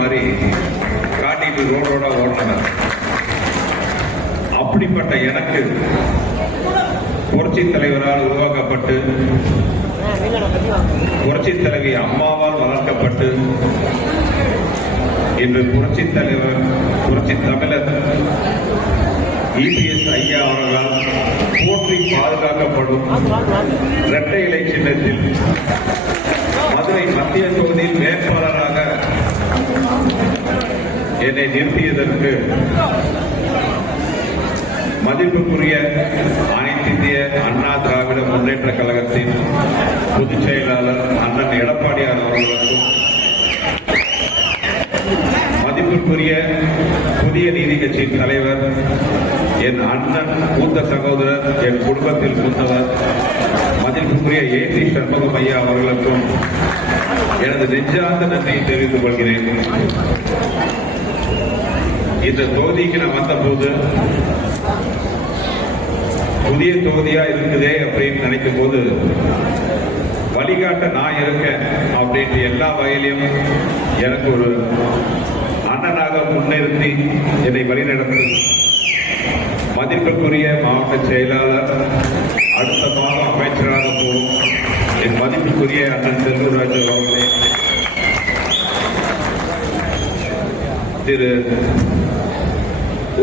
மாதிரி காட்டிட்டு ரோடோட ஓட்டினார். அப்படிப்பட்ட எனக்கு புரட்சி தலைவரால் உருவாக்கப்பட்டு புரட்சி தலைவி அம்மாவால் வளர்க்கப்பட்டு இன்று புரட்சி தலைவர் புரட்சி தமிழர் இபிஎஸ் ஐயா அவர்களால் போற்றி பாதுகாக்கப்படும் இரட்டை இலை சின்னத்தில் மதுரை மத்திய தொகுதியில் வேட்பாளராக என்னை நிறுத்தியதற்கு மதிப்புக்குரிய அனைத்து இந்திய அண்ணா திராவிட முன்னேற்ற கழகத்தின் பொதுச் செயலாளர் அண்ணன் எடப்பாடியார் அவர்களுக்கும் மதிப்புக்குரிய புதிய நீதி கட்சியின் தலைவர் என் அண்ணன் மூத்த சகோதரர் என் குடும்பத்தில் மூத்தவர் மதிப்புக்குரிய ஏசி சண்முகம் ஐயா அவர்களுக்கும் எனது நெஞ்சார்ந்த நன்றியை தெரிவித்துக் கொள்கிறேன். இந்த தொகுதிக்கு நான் வந்தபோது புதிய தொகுதியா இருக்குதே அப்படின்னு நினைக்கும் போது வழிகாட்ட நான் இருக்கேன் அப்படின்ட்டு எல்லா வகையிலும் எனக்கு ஒரு அண்ணனாக முன்னிறுத்தி என்னை வழிநடத்தி மதிப்புக்குரிய மாவட்ட செயலாளர் அடுத்த மாதம் அமைச்சராக போகும் என் மதிப்புக்குரிய அண்ணன் செல்வராஜ் அவர்களே, திரு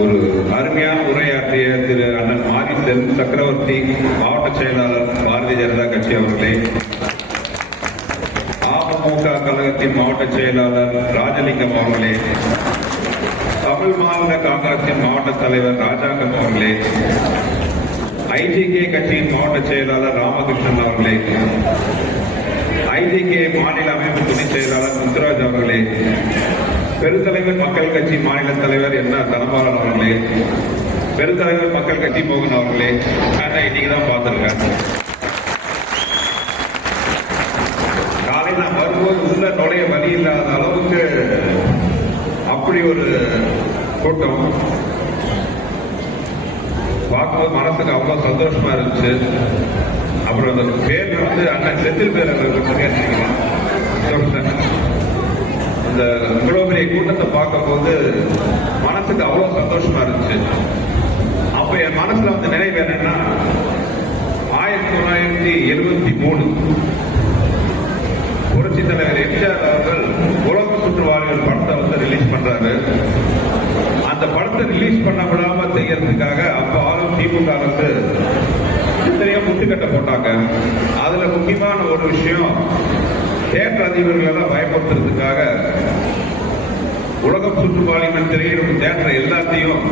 ஒரு அருமையான உரையாற்றிய திரு அண்ணன் மாரி சக்கரவர்த்தி மாவட்ட செயலாளர் பாரதிய ஜனதா கட்சி அவர்களே, அமமுக கழகத்தின் மாவட்ட செயலாளர் ராஜலிங்கம் அவர்களே, தமிழ் மாநில காங்கிரசின் மாவட்ட தலைவர் ராஜாங்கம் அவர்களே, ஐஜிகே கட்சியின் மாவட்ட செயலாளர் ராமகிருஷ்ணன் அவர்களே, ஐஜிகே மாநில அமைப்பு துணை செயலாளர் முத்துராஜ் அவர்களே, பெருந்தலைவர் மக்கள் கட்சி மாநில தலைவர் என்ன தனபாலன் அவர்களே, பெருந்தலைவர் மக்கள் கட்சி மோகன் அவர்களே, இன்னைக்கு தான் பார்த்திருக்கேன். காலை நான் வரும்போது உள்ள நுழைய வழி இல்லாத அளவுக்கு அப்படி ஒரு கூட்டம் பார்க்கும்போது மனசுக்கு அவ்வளவு சந்தோஷமா இருந்துச்சு. அப்புறம் அந்த பேர் வந்து அண்ணன் செந்தில் பேர் இந்த இவ்வளவு பெரிய கூட்டத்தை பார்க்கும்போது மனசுக்கு அவ்வளவு சந்தோஷமா இருந்துச்சு. அப்ப என் மனசுல வந்து நினைவு என்னன்னா 1973 புரட்சி தலைவர் எம்ஜிஆர் அவர்கள் உலக சுற்றுவாளிகள் படத்தை வந்து ரிலீஸ் பண்றாரு. அந்த படத்தை ரிலீஸ் பண்ண விடாம செய்யறதுக்காக அப்ப ஆளும் திமுக அரசு இத்தனையோ முட்டுக்கட்டை போட்டாங்க. அதுல முக்கியமான ஒரு விஷயம், தேட்டர் அதிபர்களை எல்லாம் பயப்படுத்துறதுக்காக உலகம் சுற்றுப்பாலிமன் திரையிடும் தேட்டர் எல்லாத்தையும்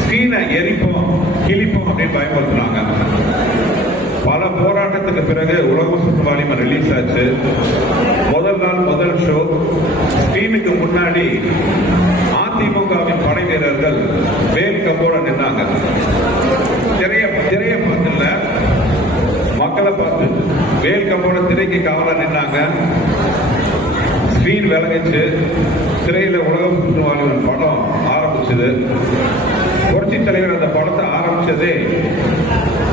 ஸ்கிரீனை எரிப்போம் கிழிப்போம் அப்படின்னு பயப்படுத்துறாங்க. பல போராட்டத்துக்கு பிறகு உலகம் சுற்றுப்பாலிமன் ரிலீஸ் ஆச்சு. முதல் நாள் முதல் ஷோ ஸ்கிரீனுக்கு முன்னாடி அதிமுகவின் படை வீரர்கள் வேல் கம்போட நின்னாங்க. திரைய பார்த்துல மக்களை பார்த்து வேல் கம்போட திரைக்கு காவலா நின்னாங்க. ஸ்கிரீன் விலகிச்சு. திரையில உலகம் சுற்றுவாளிகள் படம் ஆரம்பிச்சது. புரட்சி தலைவர் அந்த படத்தை ஆரம்பிச்சதே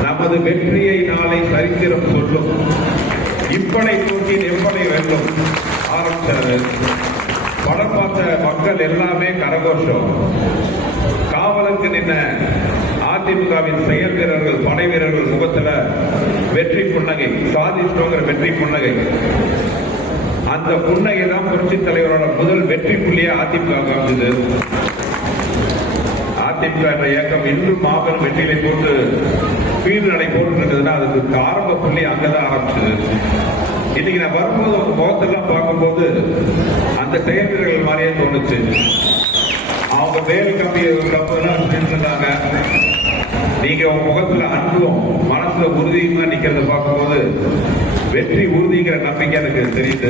நமது வெற்றியை நாளை சரித்திரம் சொல்லும், இப்படை தூக்கி எப்படை வேண்டும் ஆரம்பிச்சாரு. படம் பார்த்த மக்கள் எல்லாமே கரகோஷம். காவலுக்கு நின்ன அதிமுகவின் செயல் வீரர்கள் படை வீரர்கள் முகத்துல வெற்றி புன்னகை, சாதிஷ்டோங்கிற வெற்றி புன்னகை. அந்த புன்னகை தான் புரட்சி தலைவரோட முதல் வெற்றி புள்ளியா அதிமுக காமிச்சது. அதிமுக என்ற இயக்கம் இன்றும் மாபெரும் வெற்றிகளை போட்டு பீடு நடை போட்டு இருக்குதுன்னா அதுக்கு ஆரம்ப புள்ளி அங்கதான் ஆரம்பிச்சது. இன்னைக்கு நான் வரும்போது உங்க முகத்தெல்லாம் பார்க்கும்போது அந்த செயல் வீரர்கள் மாதிரியே தோணுச்சு. அவங்க வேல் கம்பெல்லாம் செஞ்சிருந்தாங்க. நீங்க உங்க முகத்துல அன்பும் மனசுல உறுதியுமா நிக்கிறத பார்க்கும்போது வெற்றி உறுதிங்கிற நம்பிக்கை எனக்கு தெரியுது.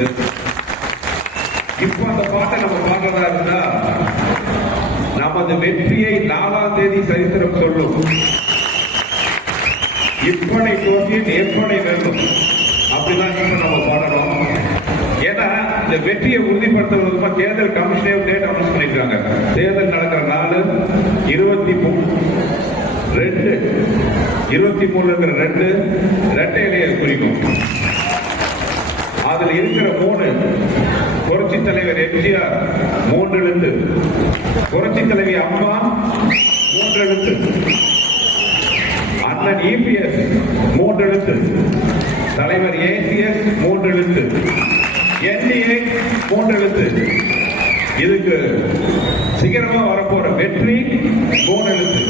இப்ப அந்த பாட்டை நம்ம பாடுறதா இருந்தா நமது வெற்றியை 4ஆம் தேதி சரித்திரம் சொல்லும், இப்பனை தோற்றி ஏற்பனை வேண்டும் அப்படிதான் இப்ப நம்ம பாடணும். ஏன்னா இந்த வெற்றியை உறுதிப்படுத்துவதற்கு தேர்தல் கமிஷனே டேட் அனௌன்ஸ் பண்ணிருக்காங்க. தேர்தல் நடக்கிற நாள் 23 ரெட்டை இலையை குறிக்கும். அதுல இருக்கிற 3 புரட்சி தலைவர் எம்ஜிஆர் 3 எழுத்து, புரட்சி தலைவி அம்மா 3 எழுத்து, அண்ணன் இபிஎஸ் 3 எழுத்து, தலைவர் ஏசிஎஸ் 3 எழுத்து, என்டிஏ 3 எழுத்து. இதுக்கு சிகரமா வரப்போற வெற்றி 3 எழுத்து.